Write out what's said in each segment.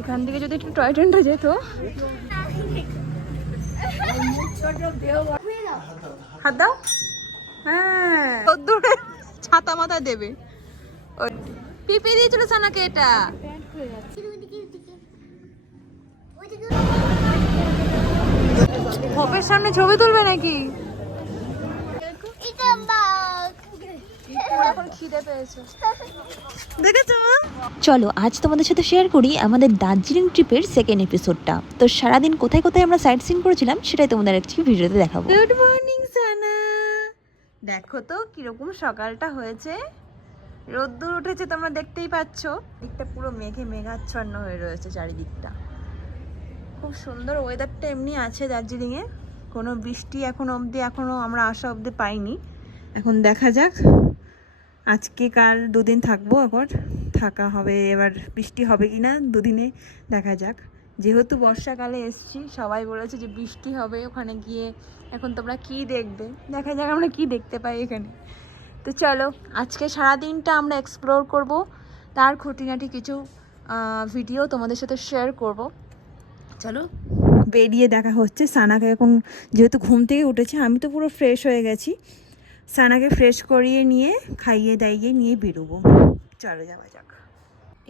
এখান থেকে যদি একটু টয় ট্রেনটা যেত। হাত দাও। হ্যাঁ, দূরে ছাতা মাথা দেবে। পিপি দিয়েছিল সানাকে এটা। হোপের সামনে ছবি তুলবে নাকি? এখন খিদে পেয়েছে। দেখেছো? চলো আজ তোমাদের সাথে শেয়ার করি আমাদের দার্জিলিং ট্রিপের সেকেন্ড এপিসোডটা। তো সারাদিন কোথায় কোথায় আমরা সাইট সিন করেছিলাম সেটাই তোমাদের একটি ভিডিওতে দেখাবো। গুড মর্নিং সানা। দেখো তো কিরকম সকালটা হয়েছে, রোদ্দুর উঠেছে, তোমরা দেখতেই পাচ্ছ। দিকটা পুরো মেঘে মেঘাচ্ছন্ন হয়ে রয়েছে চারিদিকটা। খুব সুন্দর ওয়েদারটা এমনি আছে দার্জিলিংয়ে। কোনো বৃষ্টি এখনো আমরা আসা অবধি পাইনি। এখন দেখা যাক, আজকে কাল দুদিন থাকবো, আবার থাকা হবে। এবার বৃষ্টি হবে কি না দুদিনে দেখা যাক। যেহেতু বর্ষাকালে এসছি, সবাই বলেছে যে বৃষ্টি হবে ওখানে গিয়ে। এখন তোমরা কি দেখবে, দেখা যাক আমরা কি দেখতে পাই এখানে। তো চলো আজকে সারাদিনটা আমরা এক্সপ্লোর করব, তার খুঁটিনাটি কিছু ভিডিও তোমাদের সাথে শেয়ার করব। চলো বেরিয়ে দেখা হচ্ছে। সানাকে এখন যেহেতু ঘুম থেকে উঠেছে, আমি তো পুরো ফ্রেশ হয়ে গেছি। সানাকে ফ্রেশ করিয়ে নিয়ে খাইয়ে দাইয়ে নিয়ে বেরোবো। চলো যাওয়া যাক।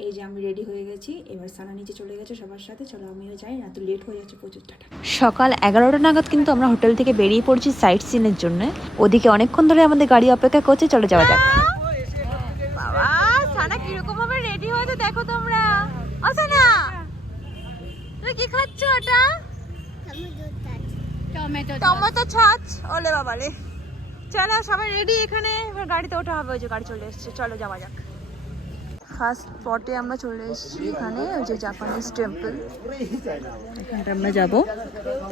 এই যে আমি রেডি হয়ে গেছি, এবার সানা নিচে চলে গেছে সবার সাথে। চলো আমিও যাই, না তো লেট হয়ে যাচ্ছে প্রচুর। টাটা। সকাল 11টা নাগাদ কিন্তু আমরা হোটেল থেকে বেরিয়ে পড়ছি সাইট সিনের জন্য। ওদিকে অনেকক্ষণ ধরে আমাদের গাড়ি অপেক্ষা করছে। চলো যাওয়া যাক। বাবা সানা কিরকম ভাবে রেডি হয়েছে দেখো তোমরা। ও সানা, তুমি কি খাচ্ছ ওটা? টমেটো ছাঁচ। ওলে বাবা রে। চলো সবাই রেডি, এখানে এবার গাড়িতে ওঠা হবে। ওই যে গাড়ি চলে এসেছে, চলো যাওয়া যাক। ফার্স্ট স্পটে আমরা চলে এসেছি, এখানে ওই যে জাপানিজ টেম্পল, এখানটা আমরা যাবো,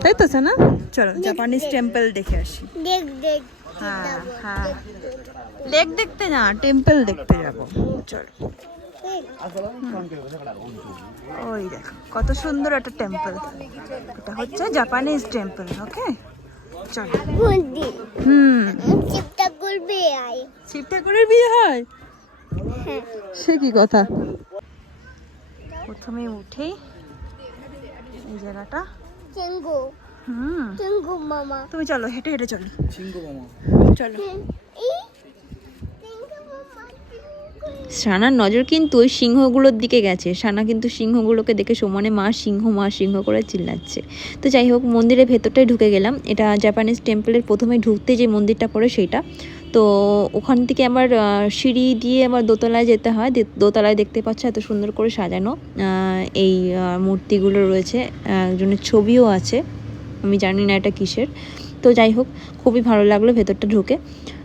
তাই তো না? চলো জাপানিজ টেম্পল দেখে আসি। হ্যাঁ হ্যাঁ, লেক দেখতে না, টেম্পল দেখতে যাবো। চলো। ওই দেখো কত সুন্দর একটা টেম্পল, এটা হচ্ছে জাপানিজ টেম্পল। ওকে চলো। শিব ঠাকুরের বিয়ে হয়? সে কি কথা। প্রথমে উঠেই এই জায়গাটা। তুমি চলো হেঁটে হেঁটে চলো। চলো। সানার নজর কিন্তু ওই সিংহগুলোর দিকে গেছে। সানা কিন্তু সিংহগুলোকে দেখে সমানে মা সিংহ করে চিল্লাচ্ছে। তো যাই হোক, মন্দিরের ভেতরটাই ঢুকে গেলাম। এটা জাপানিজ টেম্পলের প্রথমে ঢুকতে যে মন্দিরটা পড়ে সেইটা। তো ওখান থেকে আমার সিঁড়ি দিয়ে আমার দোতলায় যেতে হয়। দোতলায় দেখতে পাচ্ছ এত সুন্দর করে সাজানো এই মূর্তিগুলো রয়েছে। একজনের ছবিও আছে, আমি জানি না এটা কিসের। তো যাই হোক, খুবই ভালো লাগলো ভেতরটা ঢুকে।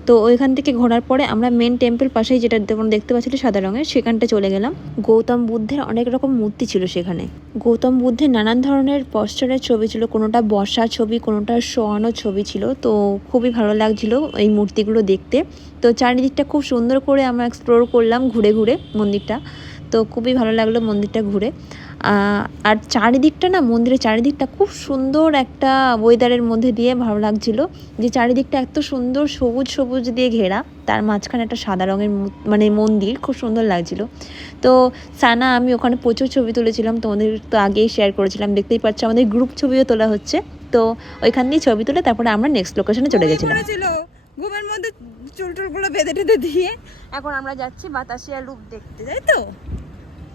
তো ওইখান থেকে ঘোরার পরে আমরা মেন টেম্পল পাশেই যেটা দেখতে পাচ্ছিলো সাদা রঙের, সেখানটা চলে গেলাম। গৌতম বুদ্ধের অনেক রকম মূর্তি ছিল সেখানে। গৌতম বুদ্ধের নানান ধরনের পশ্চারের ছবি ছিল, কোনোটা বসা ছবি, কোনোটা শোয়ানো ছবি ছিল। তো খুবই ভালো লাগছিল এই মূর্তিগুলো দেখতে। তো চারিদিকটা খুব সুন্দর করে আমরা এক্সপ্লোর করলাম ঘুরে ঘুরে মন্দিরটা। তো খুবই ভালো লাগলো মন্দিরটা ঘুরে। আর চারিদিকটা না, মন্দিরের চারিদিকটা খুব সুন্দর একটা ওয়েদারের মধ্যে দিয়ে ভালো লাগছিল। যে চারিদিকটা এত সুন্দর সবুজ দিয়ে ঘেরা, তার মাঝখানে একটা সাদা রঙের মানে মন্দির, খুব সুন্দর লাগছিল। তো সানা আমি ওখানে প্রচুর ছবি তুলেছিলাম, তোমাদের তো আগেই শেয়ার করেছিলাম, দেখতেই পাচ্ছ আমাদের গ্রুপ ছবিও তোলা হচ্ছে। তো ওইখান দিয়ে ছবি তুলে তারপরে আমরা নেক্সট লোকেশনে চলে গেছিলাম। ঘুমের মধ্যে চুলটুলগুলো বেঁধে টেঁধে দিয়ে এখন আমরা যাচ্ছি বাতাসিয়া লুপ দেখতে, তাই তো?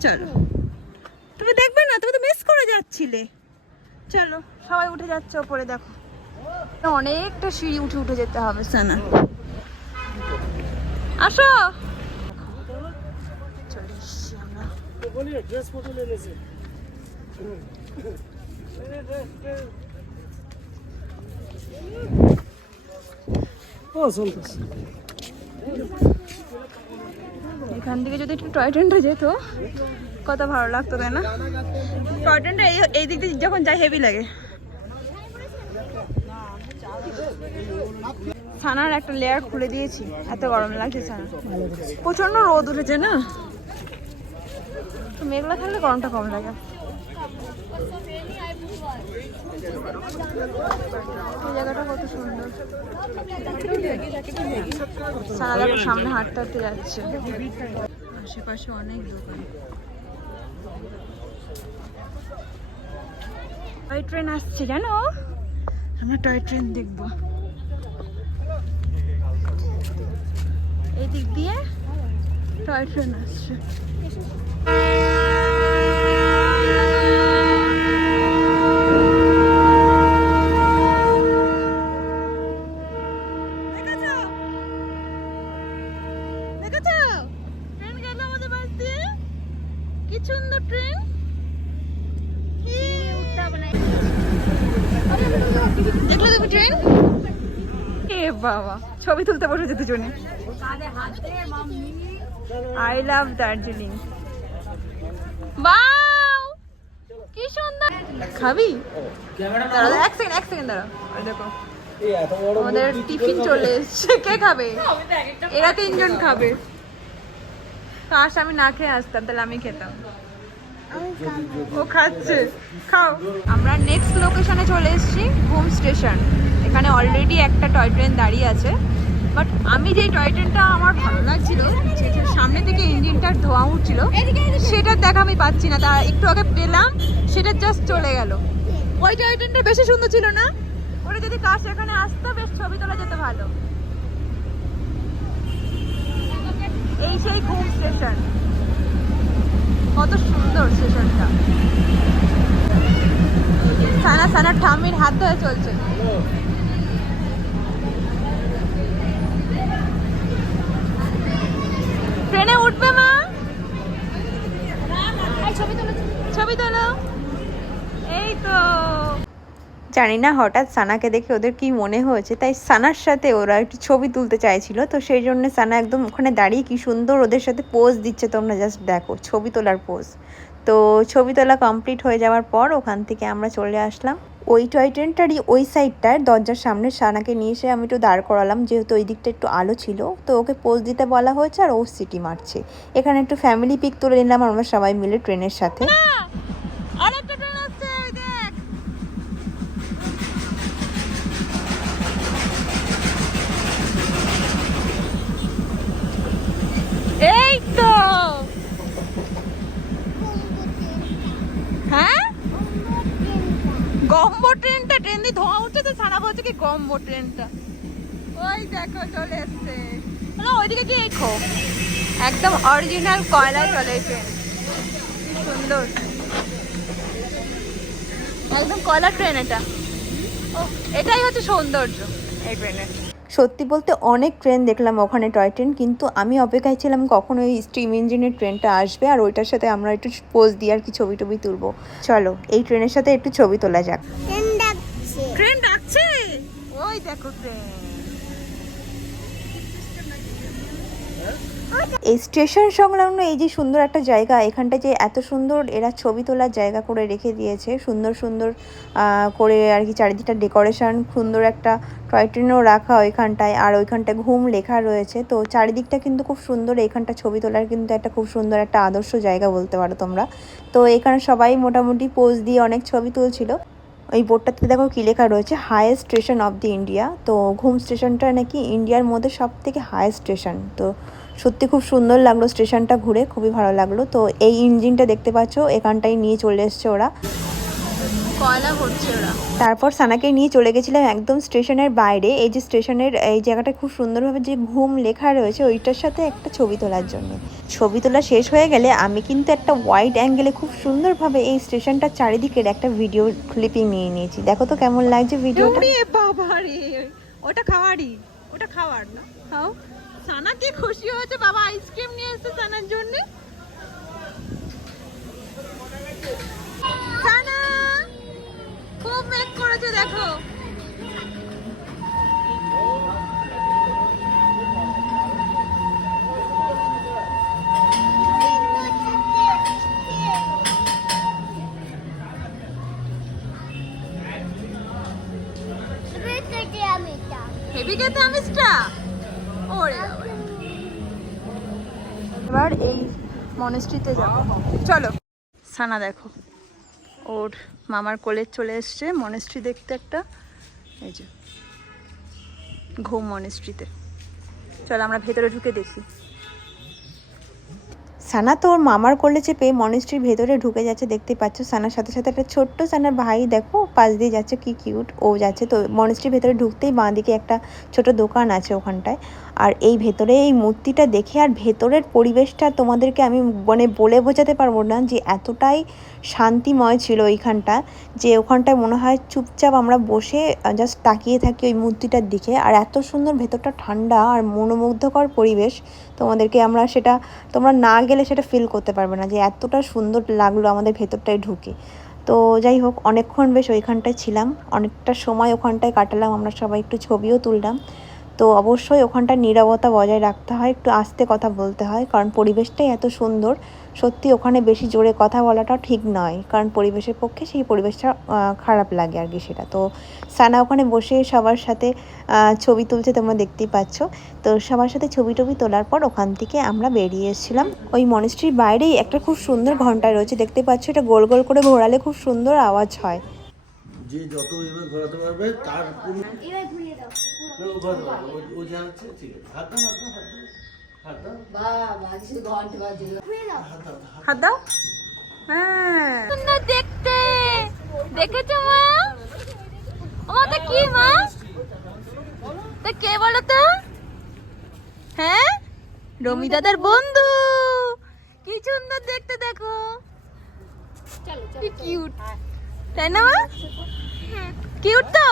চলো। তুমি দেখবে না, তুমি তো মিস করে যাচ্ছিলে। চলো সবাই উঠে যাচ্ছে ওপরে, দেখো অনেকটা সিঁড়ি উঠে যেতে হবে। সানা আসো। চলে এসছি আমরা। এখান থেকে যদি একটু টয় ট্রেনটা যেত কত ভালো লাগতো, তাই না? টয় ট্রেনটা এই দিক দিয়ে যখন যাই হেভি লাগে। ছানার একটা লেয়ার খুলে দিয়েছি, এত গরম লাগছে। ছানা প্রচন্ড রোদ উঠেছে না, তো মেঘলা থাকলে গরমটা কম লাগে। এই জায়গাটা কত সুন্দর। সারা দেখো সামনে হাঁটতে যাচ্ছে। আশেপাশে অনেক দোকান। টয় ট্রেন আসছে জানো, আমরা টয় ট্রেন দেখবো। এই দিক দিয়ে টয় ট্রেন আসছে। ট্রেন গেল আমাদের বাস দিয়ে, কি সুন্দর ট্রেন। দেখলে তুমি ট্রেন? এ বাবা, ছবি তুলতে বসেছে দুজনে। I love Darjeeling. বাও, কি সুন্দর। খাবি? দাঁড়াও, এক সেকেন্ড দাঁড়াও। ওই দেখো আমাদের টিফিন চলে এসছে। কে খাবে? এরা 3 জন খাবে। কাশ আমি না খেয়ে আসতাম, তাহলে আমি খেতাম। ও খাচ্ছে, খাও। আমরা নেক্সট লোকেশনে চলে এসেছি, ঘুম স্টেশন। এখানে অলরেডি একটা টয় ট্রেন দাঁড়িয়ে আছে, বাট আমি যেই টয় ট্রেনটা আমার ভালো লাগছিল, যেটার সামনে থেকে ইঞ্জিনটার ধোঁয়া উঠছিল, সেটার দেখা আমি পাচ্ছি না। তার একটু আগে পেলাম, সেটা জাস্ট চলে গেল। ওই টয় ট্রেনটা বেশি সুন্দর ছিল না? ওরা যদি কাশ এখানে আসতো, বেশ ছবি তোলা যেত ভালো। এই সেই ঘুম স্টেশন, কত সুন্দর স্টেশনটা। সানার ঠাম্মির হাত ধরে চলছে। ট্রেনে উঠবে মা? ছবি তোলো। এই তো। জানি না হঠাৎ সানাকে দেখে ওদের কি মনে হয়েছে, তাই সানার সাথে ওরা একটু ছবি তুলতে চাইছিল। তো সেই জন্য সানা একদম ওখানে দাঁড়িয়ে কি সুন্দর ওদের সাথে পোজ দিচ্ছে, তোমরা জাস্ট দেখো, ছবি তোলার পোজ। তো ছবি তোলা কমপ্লিট হয়ে যাওয়ার পর ওখান থেকে আমরা চলে আসলাম ওই টয় ট্রেনটারই ওই সাইডটার দরজার সামনে। সানাকে নিয়ে এসে আমি একটু দাঁড় করালাম, যেহেতু ওই দিকটা একটু আলো ছিল। তো ওকে পোজ দিতে বলা হয়েছে, আর ও সিটি মারছে। এখানে একটু ফ্যামিলি পিক তুলে নিলাম আমরা সবাই মিলে ট্রেনের সাথে। আরেকটা ট্রেন আসছে, ওই দেখ। এই তো। হ্যাঁ, গম্বো ট্রেনটা। ট্রেন দিয়ে ধোঁয়া উঠছে, তো সানা বলছে কি গম্বো ট্রেনটা। ওই দেখো চলে এসছে। ওইদিকে কি দেখো, একদম অরিজিনাল কয়লায় চলে ট্রেন। কি সুন্দর, একদম কয়লা ট্রেন এটা। ও, এটাই হচ্ছে সৌন্দর্য এই ট্রেনের। সত্যি বলতে অনেক ট্রেন দেখলাম ওখানে, টয় ট্রেন, কিন্তু আমি অপেক্ষায় ছিলাম কখন ওই স্টিম ইঞ্জিনের ট্রেনটা আসবে, আর ওইটার সাথে আমরা একটু পোজ দিয়ে আর কি ছবি টবি তুলবো। চলো এই ট্রেনের সাথে একটু ছবি তোলা যাক। ট্রেন ডাকছে, ওই দেখো ট্রেন। এই স্টেশন সংলগ্ন এই যে সুন্দর একটা জায়গা, এখানটা যে এত সুন্দর এরা ছবি তোলার জায়গা করে রেখে দিয়েছে, সুন্দর সুন্দর করে আর কি। চারিদিকটা ডেকোরেশন সুন্দর, একটা টয় ট্রেনও রাখা ওইখানটায়, আর ওইখানটায় ঘুম লেখা রয়েছে। তো চারিদিকটা কিন্তু খুব সুন্দর। এইখানটা ছবি তোলার কিন্তু একটা খুব সুন্দর একটা আদর্শ জায়গা বলতে পারো তোমরা। তো এখানে সবাই মোটামুটি পোজ দিয়ে অনেক ছবি তুলছিল। ওই বোর্ডটাতে দেখো কী লেখা রয়েছে, highest station of the India. তো ঘুম স্টেশনটা নাকি ইন্ডিয়ার মধ্যে সব থেকে হাইয়েস্ট স্টেশন। তো সত্যি খুব সুন্দর লাগলো স্টেশনটা ঘুরে, খুবই ভালো লাগলো। তো এই ইঞ্জিনটা দেখতে পাচ্ছ, এখানটাই নিয়ে চলে এসছে ওরা, কয়লা ভরছে ওরা। তারপর সানাকে নিয়ে চলে গেছিলাম একদম স্টেশনের বাইরে। এই যে স্টেশনের এই জায়গাটা খুব সুন্দরভাবে যে ঘুম লেখা রয়েছে, ওইটার সাথে একটা ছবি তোলার জন্য। ছবি তোলা শেষ হয়ে গেলে আমি কিন্তু একটা ওয়াইড অ্যাঙ্গেলে খুব সুন্দরভাবে এই স্টেশনটার চারিদিকের একটা ভিডিও ক্লিপিং নিয়ে নিয়েছি। দেখো তো কেমন লাগছে ভিডিওটা। বাবা রে, ওটা খাওয়ারই, ওটা খাওয়ার না। খাও। সানা কি খুশি হয়েছে, বাবা আইসক্রিম নিয়ে এসেছে সানার জন্য। সানা খুব মেক করেছে দেখো। হেভি খেতে আমিষটা। ওরে বাবা, এবার এই মনেস্ট্রিতে যাব, চলো। সানা দেখো, ওর মামার কোলে চলে এসছে মনেস্ট্রি দেখতে একটা। এই যে ঘুম মনেস্ট্রিতে, চলো আমরা ভেতরে ঢুকে দেখি। সানা তো ওর মামার কোলে চেপে মনেস্ট্রির ভেতরে ঢুকে যাচ্ছে, দেখতে পাচ্ছ। সানার সাথে সাথে একটা ছোট্ট সানার ভাই দেখো পাশ দিয়ে যাচ্ছে, কি কিউট ও যাচ্ছে। তো মনেস্ট্রির ভেতরে ঢুকতেই বাঁ দিকে একটা ছোট দোকান আছে ওখানটায়। আর এই ভেতরে এই মূর্তিটা দেখে আর ভেতরের পরিবেশটা তোমাদেরকে আমি মানে বলে বোঝাতে পারবো না, যে এতটাই শান্তিময় ছিল ওইখানটা, যে ওখানটায় মনে হয় চুপচাপ আমরা বসে জাস্ট তাকিয়ে থাকি ওই মূর্তিটার দিকে। আর এত সুন্দর, ভেতরটা ঠান্ডা আর মনোমুগ্ধকর পরিবেশ, তোমাদেরকে আমরা সেটা, তোমরা না গেলে সেটা ফিল করতে পারবে না যে এতটা সুন্দর লাগলো আমাদের ভেতরটায় ঢুকে। তো যাই হোক, অনেকক্ষণ বেশ ওইখানটায় ছিলাম, অনেকটা সময় ওখানটায় কাটালাম, আমরা সবাই একটু ছবিও তুললাম। তো অবশ্যই ওখানটায় নীরবতা বজায় রাখতে হয়, একটু আস্তে কথা বলতে হয়, কারণ পরিবেশটাই এত সুন্দর। সত্যি ওখানে বেশি জোরে কথা বলাটাও ঠিক নয়, কারণ পরিবেশের পক্ষে সেই পরিবেশটা খারাপ লাগে আর কি সেটা। তো সানা ওখানে বসে সবার সাথে ছবি তুলছে, তোমরা দেখতেই পাচ্ছ। তো সবার সাথে ছবি টবি তোলার পর ওখান থেকে আমরা বেরিয়ে এসেছিলাম। ওই মনেস্ট্রির বাইরেই একটা খুব সুন্দর ঘন্টা রয়েছে, দেখতে পাচ্ছ। এটা গোল গোল করে ঘোরালে খুব সুন্দর আওয়াজ হয়। যে যত এবার ঘোরাতে পারবে তার কোনো এবার ঘুরিয়ে দাও ও যা হচ্ছে ঠিক আছে। হাত দাও হাত দাও হাত দাও বাবা কিছু ঘন্টা বাজে ঘুরিয়ে দাও হাত দাও। হ্যাঁ, সুন্দর দেখতে। দেখেছো মা? ওটা কি মা? তা কে বলো তো? হ্যাঁ, রমি দাদার বন্ধু। কি সুন্দর দেখতে, দেখো কি কিউট, তাই না মা? কিউট তো।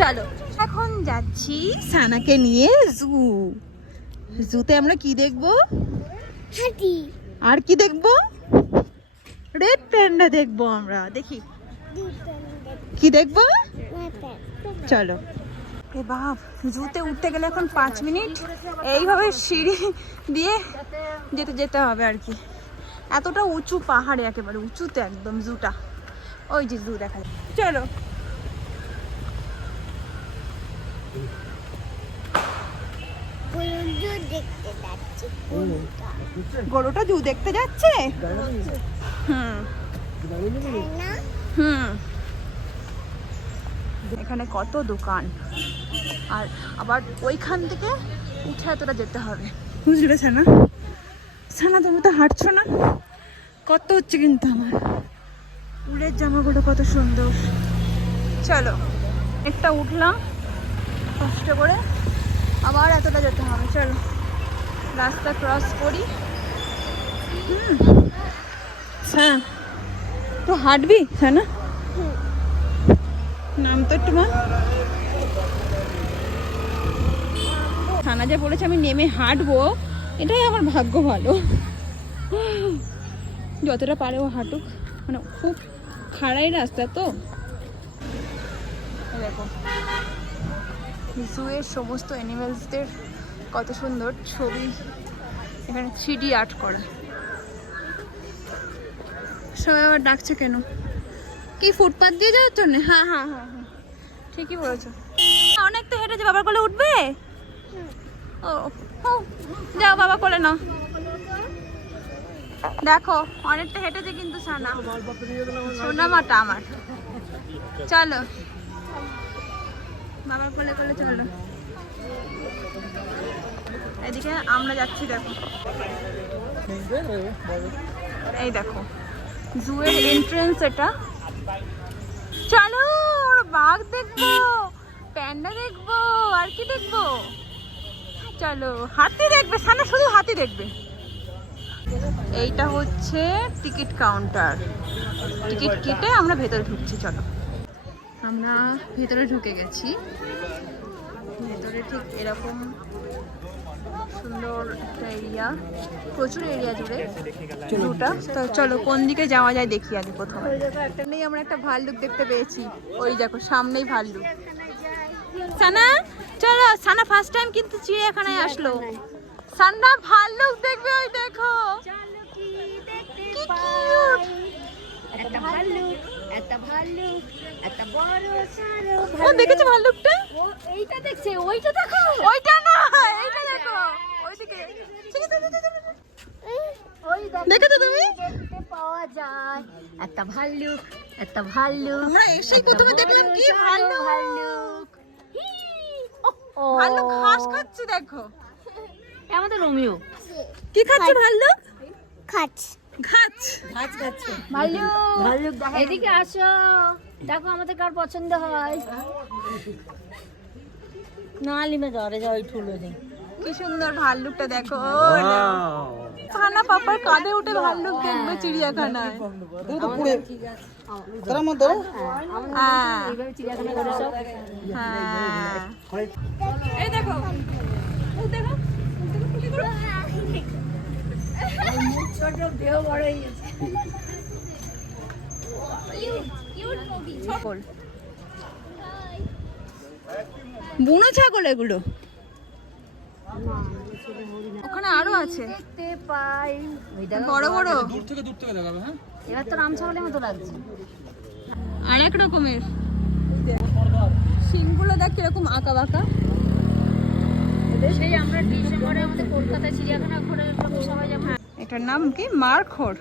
চলো এখন যাচ্ছি সানাকে নিয়ে জুতে। আমরা কি দেখবো? হাতি আর কি দেখবো? রেড প্যান্ডা দেখবো আমরা। দেখি কি দেখবো, চলো। এ বাপ, জুতে উঠতে গেলে এখন 5 মিনিট এইভাবে সিঁড়ি দিয়ে যেতে হবে আর কি। এতটা উঁচু পাহাড়ে, একেবারে উঁচুতে একদম জুটা। ওই যে জু দেখা যায়, চলো। দেখতে যাচ্ছি গরুটা জু দেখতে যাচ্ছে। এখানে কত দোকান, আর আবার ওইখান থেকে উঠে এতটা যেতে হবে, বুঝলে সানা? সানা তুমি তো হাঁটছো না, কত হচ্ছে কিন্তু আমার। উলের জামাগুলো কত সুন্দর। চলো, একটা উঠলাম কষ্ট করে, আবার এতটা যেতে হবে। চলো, রাস্তা ক্রস করি। হ্যাঁ, তো হাঁটবি সানা? নাম তো একটু মা। সানা যে বলেছে আমি নেমে হাঁটবো, এটাই আমার ভাগ্য ভালো। যতটা পারে ও হাঁটুক, মানে খুব খাড়াই রাস্তা তো। দেখো জুয়ের সমস্ত অ্যানিমেলসদের কত সুন্দর ছবি এখানে 3D আর্ট করে। সবাই আবার ডাকছে কেন? কি ফুটপাথ দিয়ে যাওয়ার জন্য? হ্যাঁ হ্যাঁ হ্যাঁ হ্যাঁ, ঠিকই বলেছো। অনেক তো হেঁটেছে, বাবার কোলে উঠবে? ও ও, যাও বাবা কোলে নাও। দেখো অনেকটা হেঁটেছে কিন্তু সানা, সোনা মাটা আমার। চলো বাবার কোলে কোলে চলো। এদিকে আমরা যাচ্ছি, দেখো এই দেখো জুয়ের এন্ট্রেন্স এটা। চলো, বাঘ দেখবো, প্যান্ডা দেখবো, আর কি দেখবো? চলো, হাতি দেখবে সানা, শুধু হাতি দেখবে। এইটা হচ্ছে টিকিট কাউন্টার, টিকিট কেটে আমরা ভেতরে ঢুকছি। চলো, আমরা ভেতরে ঢুকে গেছি। ভেতরে ঠিক এরকম সুন্দর একটা এরিয়া, প্রচুর এরিয়া জুড়ে জুটা। তো চলো কোন দিকে যাওয়া যায় দেখি আগে। প্রথমে এখানেই আমরা একটা ভাল্লুক দেখতে পেয়েছি, ওই দেখো সামনেই ভাল্লুক। সানা চলো, সানা ফার্স্ট টাইম কিন্তু চিড়িয়াখানায় আসলো। সানা ভাল্লুক দেখবে, ওই দেখো কি কিউট। একটা ভাল্লুক, একটা ভাল্লুক, একটা বড় সারো। ও দেখেছো ভাল্লুকটা? ও এইটা দেখছে, ওইটা দেখো। ওইটা না, এইটা দেখো, ওইদিকে। ওই দেখেছো তুমি? দেখতে পাওয়া যায় একটা ভাল্লুক, একটা ভাল্লুক। আমরা এসেই প্রথমে দেখলাম কি ভাল্লুক। ভাল্লুক ভাল্লুক ঘাস খাচ্ছে, দেখো। আমাদের রোমিও। কি খাচ্ছে ভাল্লুক? খাচ ঘাচ। ভাল্লুক এদিকে আসো, দেখো আমাদের কার পছন্দ হয়। কি সুন্দর ভাল্লুকটা দেখো। সানা পাপার কাঁধে উঠে ভাল্লুক দেখবে চিড়িয়াখানায়। হ্যাঁ। চিড়িয়াখানা করে সব হ্যাঁ। এই দেখো, এই দেখো। ছাগল, বুনো ছাগল এগুলো। ওখানে আরো আছে দেখতে পাই। ওই দেখো বড় বড়। এবার তো রাম ছাগলের মতো লাগছে। আর এক রকমের শিংগুলো দেখ কিরকম আঁকা বাঁকা। সেই আমরা ডিসেম্বরে আমাদের কলকাতা চিড়িয়াখানা ঘুরে সবাই যেমন। এটার নাম কি? মারখোর।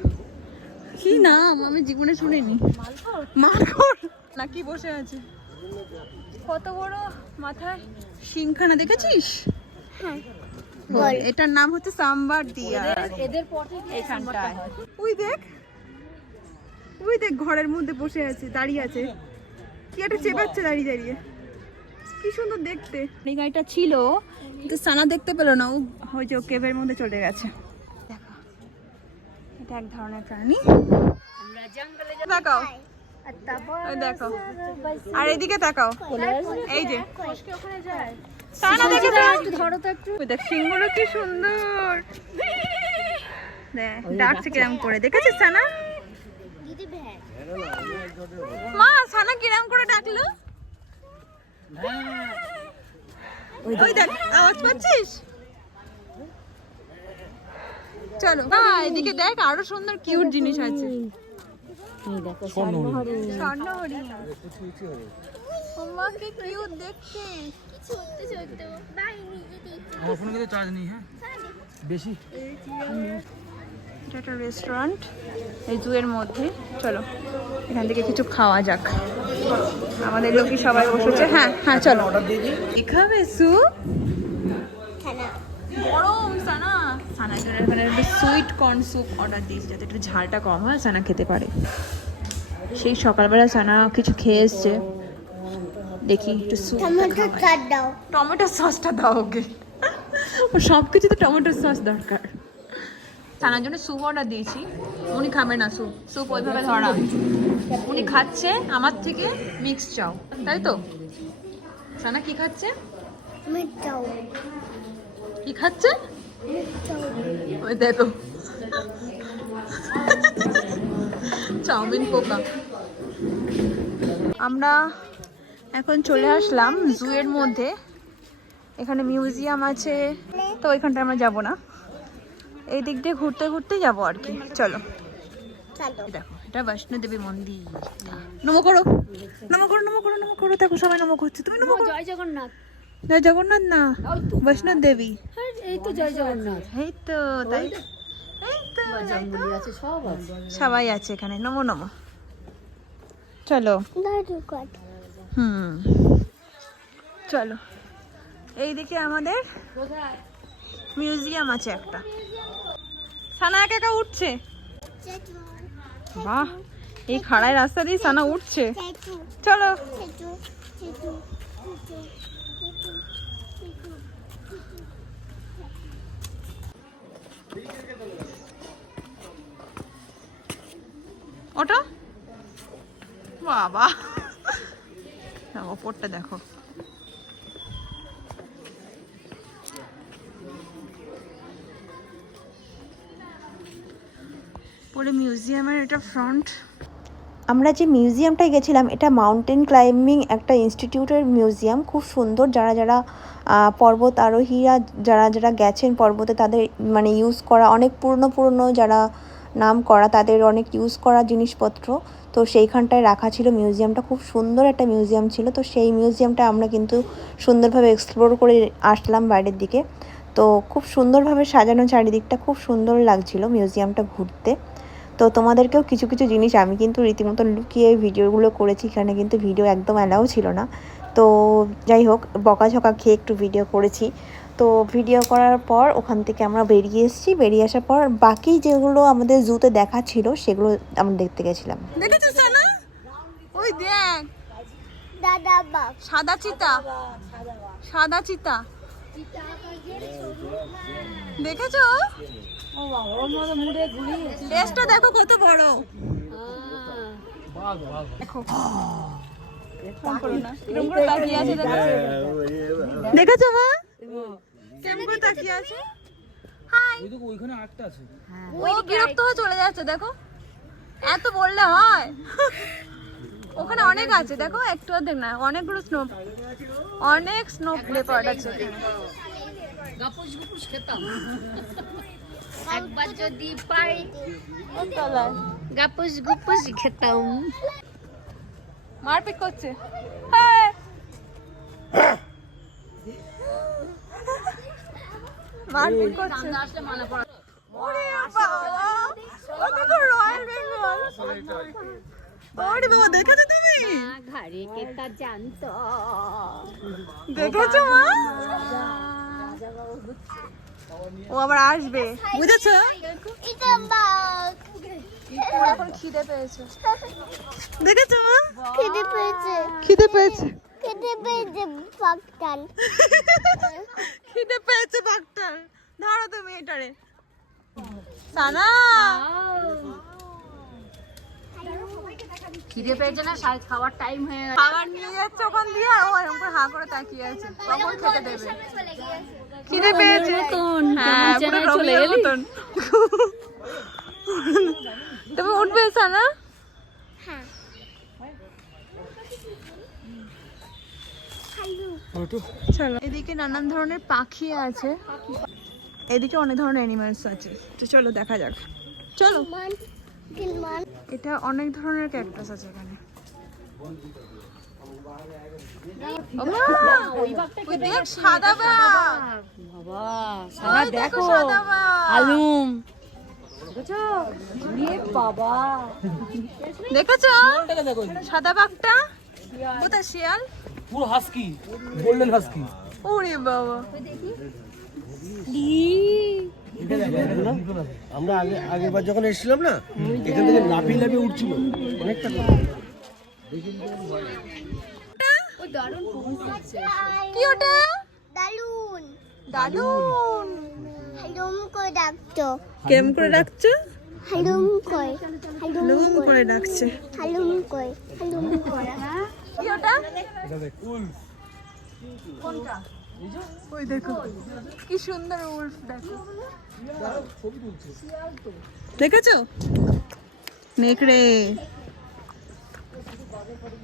কি নাম আমি জীবনে শুনিনি। মারখোর নাকি বসে আছে। কত বড় মাথায় শিংখানা দেখেছিস? এটার নাম হচ্ছে সাম্বার দিয়া। এদের পথে এখানটায় ওই দেখ, ওই দেখ ঘরের মধ্যে বসে আছে, দাঁড়িয়ে আছে, কি একটা চেপাচ্ছে দাঁড়িয়ে দাঁড়িয়ে। কি সুন্দর দেখতে। এই গাড়িটা ছিল কিন্তু সানা দেখতে পেলো না, ও হয়তো কেভের মধ্যে চলে গেছে। দেখো এটা এক ধরনের প্রাণী। আমরা জঙ্গলে তাকাও, ওই দেখো, আর এদিকে তাকাও, এই যে ওখানে যায়। সানা দেখে তো, একটু ধরো তো একটু। ওই দেখ সিংগুলো কি সুন্দর। দেখ ডাকছে কিরম করে, দেখেছিস সানা? মা সানা কিরম করে ডাকলো। ওই দেখ আওয়াজ পাচ্ছিস? চলো না এদিকে দেখ, আরো সুন্দর কিউট জিনিস আছে। এই দেখো স্বর্ণহরিণ। স্বর্ণহরিণ, ওমা কি কিউট দেখতে। আমার ফোনে কিন্তু চার্জ নেই। হ্যাঁ বেশি। এটা একটা রেস্টুরেন্ট এই জুয়ের মধ্যে। চলো এখান থেকে কিছু খাওয়া যাক। আমাদের লোকই সবাই বসেছে। হ্যাঁ হ্যাঁ চলো। কি খাবে সু? গরম সানা। সানার জন্য এখানে একটা সুইট কর্ন স্যুপ অর্ডার দিয়েছি যাতে একটু ঝালটা কম হয়, সানা খেতে পারে। সেই সকালবেলা সানা কিছু খেয়ে এসছে, দেখি একটু স্যুপ। টমেটো সসটা দাও ওকে, ও সব কিছুতে টমেটো সস দরকার। সানার জন্য স্যুপ অর্ডার দিয়েছি, উনি খাবে না স্যুপ, স্যুপ ওইভাবে ধরা। উনি খাচ্ছে আমার থেকে মিক্স চাও, তাই তো? সানা কি খাচ্ছে? কি খাচ্ছে? ওই দেখো চাউমিন পোকা। আমরা এখন চলে আসলাম জুয়ের মধ্যে। এখানে মিউজিয়াম আছে, তো ওইখানটা আমরা যাব না, এই দিক দিয়ে ঘুরতে ঘুরতে যাবো আর কি। চলো দেখো এটা বৈষ্ণো দেবী মন্দির। নমো করো, নমো করো, নমো করো, নমো করো। দেখো সবাই নমো করছে, তুমি নমো করো। জয় জগন্নাথ। জয় জগন্নাথ না, বৈষ্ণো দেবী। এই তো জয় জগন্নাথ। এই তো, তাই এই তো, জঙ্গলি আছে, সব আছে। সবাই আছে এখানে। নমো নমো। চলো চলো এইদিকে আমাদের মিউজিয়াম আছে একটা। সানা একা একা উঠছে, বাহ এই খাড়াই রাস্তা দিয়ে সানা উঠছে। চলো ওটা বাবা, ওপরটা দেখো। পরে মিউজিয়ামের এটা ফ্রন্ট। আমরা যে মিউজিয়ামটায় গেছিলাম এটা মাউন্টেন ক্লাইম্বিং একটা ইনস্টিটিউটের মিউজিয়াম, খুব সুন্দর। যারা যারা পর্বত আরোহীরা যারা যারা গেছেন পর্বতে, তাদের মানে ইউজ করা অনেক পুরনো পুরনো যারা নাম করা, তাদের অনেক ইউজ করা জিনিসপত্র তো সেইখানটায় রাখা ছিল। মিউজিয়ামটা খুব সুন্দর একটা মিউজিয়াম ছিল। তো সেই মিউজিয়ামটা আমরা কিন্তু সুন্দরভাবে এক্সপ্লোর করে আসলাম বাইরের দিকে। তো খুব সুন্দরভাবে সাজানো, চারিদিকটা খুব সুন্দর লাগছিল মিউজিয়ামটা ঘুরতে। তো তোমাদেরকেও কিছু কিছু জিনিস আমি কিন্তু রীতিমতো লুকিয়ে ভিডিওগুলো করেছি, এখানে কিন্তু ভিডিও একদম অ্যালাউ ছিল না। তো যাই হোক বকাঝকা খেয়ে একটু ভিডিও করেছি। তো ভিডিও করার পর ওখান থেকে আমরা বেরিয়ে এসেছি, বেরিয়ে আসার পর বাকি যেগুলো আমাদের জুতে দেখা ছিল সেগুলো আমরা দেখতে গেছিলাম। দেখেছিস না? ওই দেখ দাদা বাপ সাদা চিতা, সাদা চিতা দেখেছো? লেজটা দেখো কত বড়। দেখো দেখেছো মা কেমন করে তাকিয়ে আছে? হাই, ওইখানে আটটা আছে। ও বিরক্ত হয়ে চলে যাচ্ছে। দেখো এত বললে হয়? ওখানে অনেক আছে, দেখো একটু অর্ধেক না, অনেকগুলো স্নো, অনেক স্নো লেপার্ড আছে গাপুস গুপুস খেতাম একবার যদি পাই গাপুস গুপুস খেতাম। মারপিট করছে। হ্যাঁ মারপিট করছে। ওরে বাবা, ও দেখো রয়্যাল বেঙ্গল। ওরে বাবা, দেখেছো তুমি? ঘরে কেতা জানতো দেখেছো মা? ও আবার আসবে, বুঝেছো? এটা বাঘ ওর এখন খিদে পেয়েছে। দেখেছো মা? খেতে পেয়েছে খিদে পেয়েছে, খেতে পেয়েছে বাঘটান খিদে পেয়েছে বাঘটার। ধরো তুমি এটারে সানা। খিদে পেয়েছে না, খাওয়ার টাইম হয়ে গেছে। খাবার নিয়ে যাচ্ছে ওখান দিয়ে, আর ও এরকম করে হাঁ করে তাকিয়ে আছে কখন খেতে দেবে। খিদে পেয়েছে। হ্যাঁ, পুরো রঙের মতন। তুমি উঠবে সানা? চলো, এদিকে নানান ধরনের পাখি আছে, এদিকে অনেক ধরনের অ্যানিমালস আছে। তো চলো দেখা যাক, চলো। এটা অনেক ধরনের ক্যাকটাস আছে এখানে। ওমা, ওই দেখ সাদা বাঘ। বাবা ওই দেখো সাদা বাঘ। আলুম দেখেছো? বাবা দেখেছো সাদা বাঘটা? কোথায় শিয়াল? পুরো হাস্কি, গোল্ডেন হাস্কি। ওরে বাবা, আমরা আগের বার যখন এসেছিলাম না, এখান থেকে লাফিয়ে লাফিয়ে উঠছিল অনেকটা করে। কি ওটা? দালুন দারুন। হালুম করে ডাকতো কেমন করে ডাকছো? হালুম করে লুম করে ডাকছে। হালুম করে কি ওটা? ওই দেখো কি সুন্দর উল্ফ, দেখো দেখেছো? নেকড়ে।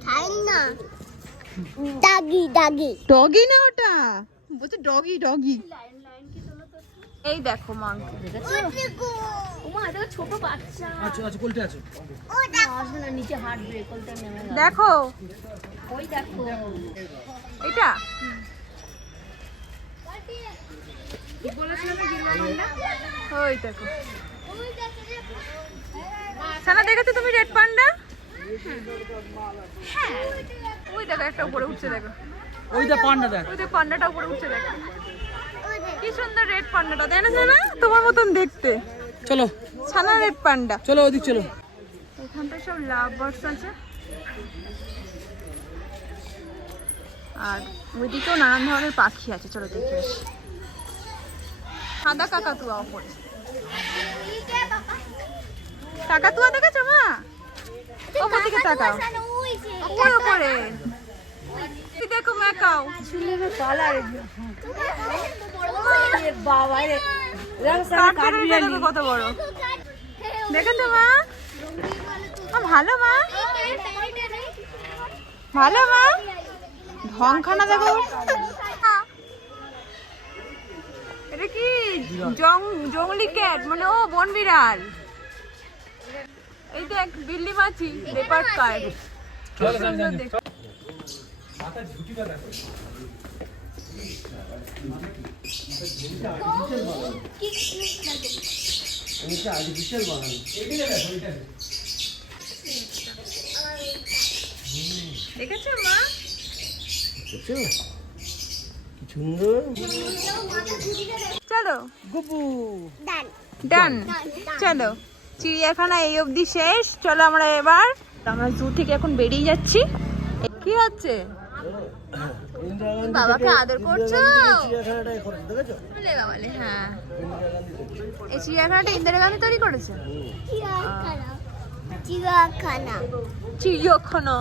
খাই না দাগি দাগি ডগি না ওটা, বলছে ডগি ডগি। এই দেখো মাংকি। ওমা এটা ছোট বাচ্চা আচ্ছা আচ্ছা, কোলটে আছে। ও দেখো আসবে না, নিচে হাঁটবে কোলটা নেমে গেল। দেখো ওই দেখো এটা ওই দেখো। সানা দেখেছো তুমি রেড পান্ডা? হ্যাঁ, ওই দেখো একটা উপরে উঠছে, দেখো ওইটা পান্ডা দেখ। ওই যে পান্ডাটা উপরে উঠছে, দেখো কি সুন্দর রেড পান্ডাটা, তাই না সানা? তোমার মতন দেখতে। চলো সানা রেড পান্ডা। চলো ওদিক চলো। এখানটায় সব লাভ বার্ডস আছে, আর ওইদিকেও নানান ধরনের পাখি আছে। চলো দেখে আসি। সাদা কাকাতুয়া ওপরে। কাকাতুয়া দেখেছো মা? ওপর দিকে তাকাও, ওপরে ওপরে। এই দেখো ম্যাকাও। কাঠবিড়ালি দেখো কত বড়। দেখেছো মা? ভালো মা, ভালো মা। ঢংখানা দেখো। এটা কি জংলি ক্যাট, মানে ও বন বিড়াল। এই দেখ বিল্লি মাছি, লেপার্ড কাট। দেখেছো মা? কিছু সুন্দর। চলো গুপু। ডান। চলো চিড়িয়াখানা এই অবধি শেষ। চলো আমরা জু থেকে এখন বেরিয়ে যাচ্ছি। কি হচ্ছে? ইন্দিরা গান্ধী বাবাকে থেকে- আদর ইন্দিরা করছো? গান্ধী থেকে চিড়িয়াখানাটাই করে, দেখেছো? বলে বাবালে, হ্যাঁ ইন্দিরা গান্ধী থেকে। এই চিড়িয়াখানাটা ইন্দিরা গান্ধী তৈরি করেছে। চিড়িয়াখানা চিড়িয়াখানা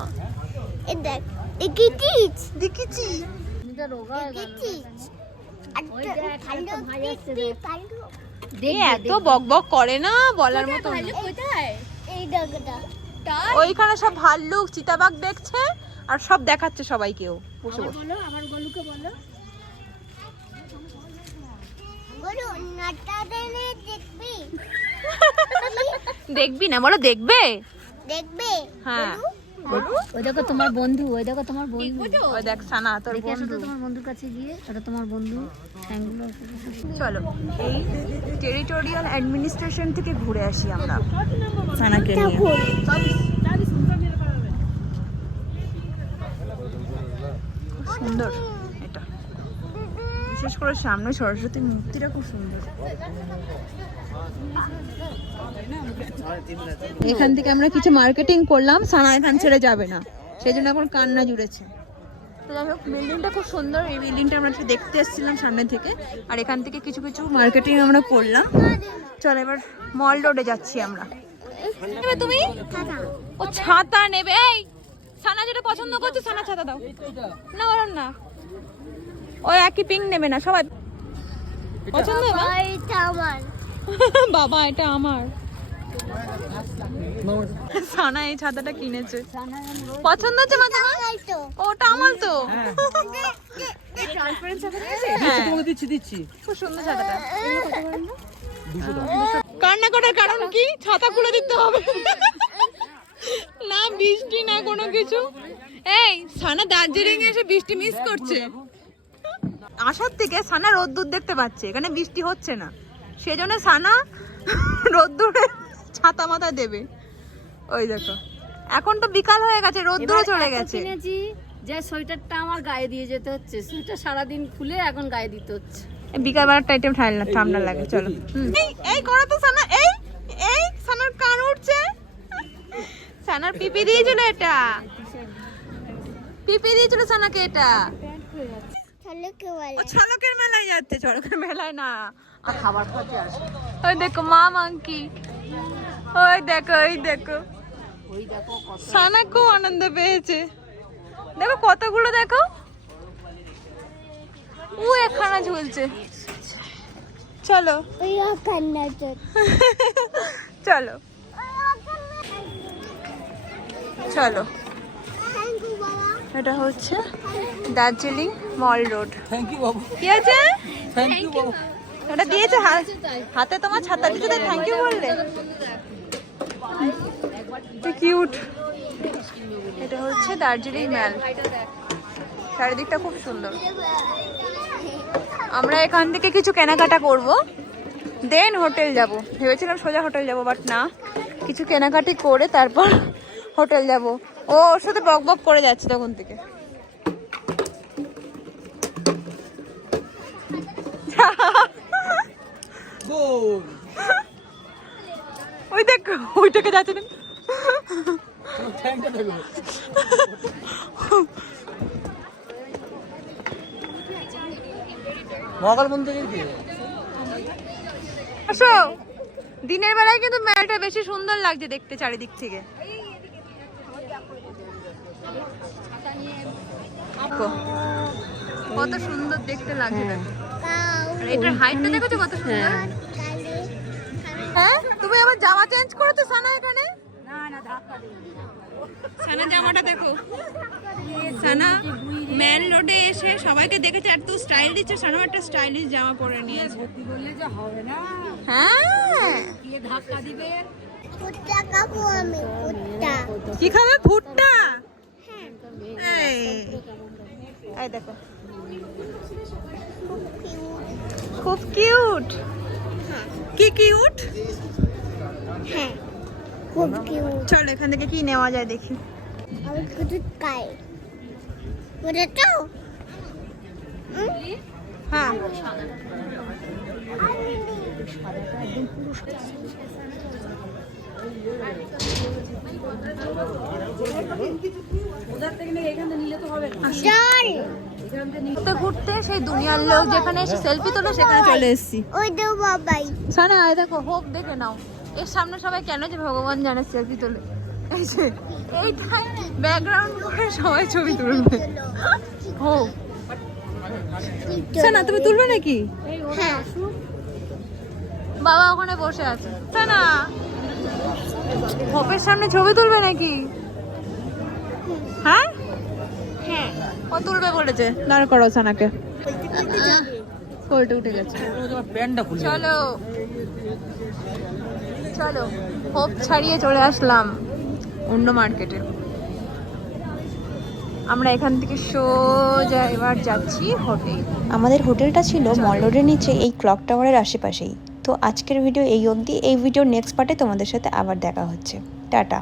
এ দেখ দেখিস দেখেছি। দেখিস এত বক বক করে না, বলার মতো না। এই দেখটা ওইখানে সব ভাল্লুক চিতাবাঘ দেখছে আর সব দেখাচ্ছে সবাইকেও বসে বসে। বলো নাটা দেনে দেখবি দেখবি না? বলো দেখবে। দেখবে হ্যাঁ ওই দেখো তোমার বন্ধু, ওই দেখো তোমার বন্ধু। ওই দেখ সানা তোর দেখে আসো তো বন্ধু। তোমার বন্ধুর কাছে গিয়ে, ওটা তোমার বন্ধু। ঠ্যাংগুলো চলো এই টেরিটোরিয়াল অ্যাডমিনিস্ট্রেশন থেকে ঘুরে আসি আমরা সানাকে নিয়ে। খুব সুন্দর এটা, বিশেষ করে সামনে সরস্বতী মূর্তিটা খুব সুন্দর। এখান থেকে আমরা কিছু মার্কেটিং করলাম, সানা এখান ছেড়ে যাবে না, সেই জন্য এখন কান্না জুড়েছে। তো যাই হোক, বিল্ডিংটা খুব সুন্দর। এই বিল্ডিংটা আমরা একটু দেখতে এসেছিলাম সামনে থেকে, আর এখান থেকে কিছু কিছু মার্কেটিং আমরা করলাম। চল এবার মল রোডে যাচ্ছি আমরা। নেবে তুমি? ও ছাতা নেবে। এই সানা যেটা পছন্দ করছে, সানা ছাতা দাও না। ওরম না, ও একই পিঙ্ক নেবে না, সবাই পছন্দ হবে। এটা আমার বাবা এটা আমার। সানা এই ছাতাটা কিনেছে, পছন্দ হচ্ছে মা তোমার? তো ওটা আমার তো। হ্যাঁ, তোমাকে দিচ্ছি। খুব সুন্দর ছাতাটা। কান্না করার কারণ কি? ছাতা খুলে দিতে হবে না, বৃষ্টি না কোনো কিছু। এই সানা দার্জিলিং এ এসে বৃষ্টি মিস করছে। আসার থেকে সানা রোদ্দুর দেখতে পাচ্ছে, এখানে বৃষ্টি হচ্ছে না, সেজন্য সানা রোদ্দুরে ছাতা মাথা দেবে। ওই দেখো, এখন তো বিকাল হয়ে গেছে, রোদ্দুরে চলে গেছে। কিনেছি যে সোয়েটারটা আমার গায়ে দিয়ে যেতে হচ্ছে, সোয়েটার সারাদিন খুলে এখন গায়ে দিতে হচ্ছে। বিকাল বেলার টাইম ঠান্ডা লাগে। চলো এই করো তো সানা। এই সানার কান উঠছে। সানার পিপি দিয়েছিল, এটা পিপি দিয়েছিল সানাকে। এটা তাহলে কি বলে ও ছলকের মেলায় যাচ্ছে। ছলকের মেলায় না, খাবার খাতে আসে। ওই দেখো মা মাংকি, ওই দেখো সানা খুব আনন্দ পেয়েছে। দেখো কতগুলো, দেখো ও একখানা ঝুলছে। চলো ওই কান্নাটা চলো চলো। থ্যাংক ইউ বাবা এটা হচ্ছে দার্জিলিং মল রোড। থ্যাংক ইউ বাবু। কি আছে? থ্যাংক ইউ বাবু। এটা দিয়েছে হাতে, তোমার ছাতা দিতে থ্যাংক ইউ বললে। কিউট। এটা হচ্ছে দার্জিলিং ম্যাল, চারিদিকটা খুব সুন্দর। আমরা এখান থেকে কিছু কেনাকাটা করব, দেন হোটেল যাব। ভেবেছিলাম সোজা হোটেল যাব, বাট না, কিছু কেনাকাটি করে তারপর হোটেল যাব। ও ওর সাথে বক বক করে যাচ্ছে তখন থেকে। গোল। ওই দেখ, ওইটাকে যাচ্ছে না। থ্যাংকটা দেখো। মহাকাল মন্দিরের কি? আসো, দিনের বেলায় কিন্তু মেলাটা বেশি সুন্দর লাগছে দেখতে চারিদিক থেকে। কত সুন্দর দেখতে লাগছে দেখো। আর এটার হাইটটা দেখো কত সুন্দর। হ্যাঁ, তুমি আবার জামা চেঞ্জ করেছো সানা এখানে? সানা জামাটা দেখো। সানা মেন রোডে এসে সবাইকে দেখেছে, এত স্টাইল দিচ্ছে। সানা একটা স্টাইলিশ জামা পরে নিয়েছে। হ্যাঁ, ভুট্টা খাবো আমি ভুট্টা কি খাবে? ভুট্টা। এই এই দেখো, খুব কিউট। কি কিউট। হ্যাঁ খুব কিউট চল এখান থেকে কি নেওয়া যায় দেখি। আমি কিছু খাই বুঝেছো হ্যাঁ ঘুরতে ঘুরতে সেই দুনিয়ার লোক যেখানে এসে সেলফি তোলে সেখানে চলে এসেছি। ওই তো বাবাই সানা এই দেখো হোক দেখে নাও, এর সামনে সবাই কেন যে ভগবান জানে সেলফি তোলে, এই যে এইটাই ব্যাকগ্রাউন্ড করে সবাই ছবি তুলবে। হোক সানা তুমি তুলবে নাকি? হ্যাঁ বাবা ওখানে বসে আছে। সানা হোপের সামনে ছবি তুলবে নাকি? হ্যাঁ হ্যাঁ ও তুলবে বলেছে, দাঁড় করো সানাকে। কোল্টে উঠে গেছে। চলো চলো হোপ ছাড়িয়ে চলে আসলাম অন্য মার্কেটে। আমরা এখান থেকে সোজা এবার যাচ্ছি হোটেল। আমাদের হোটেলটা ছিল মল রোডের নিচে এই ক্লক টাওয়ারের আশেপাশেই। তো আজকের ভিডিও এই অবধি। এই ভিডিওর নেক্সট পার্টে তোমাদের সাথে আবার দেখা হচ্ছে। টাটা।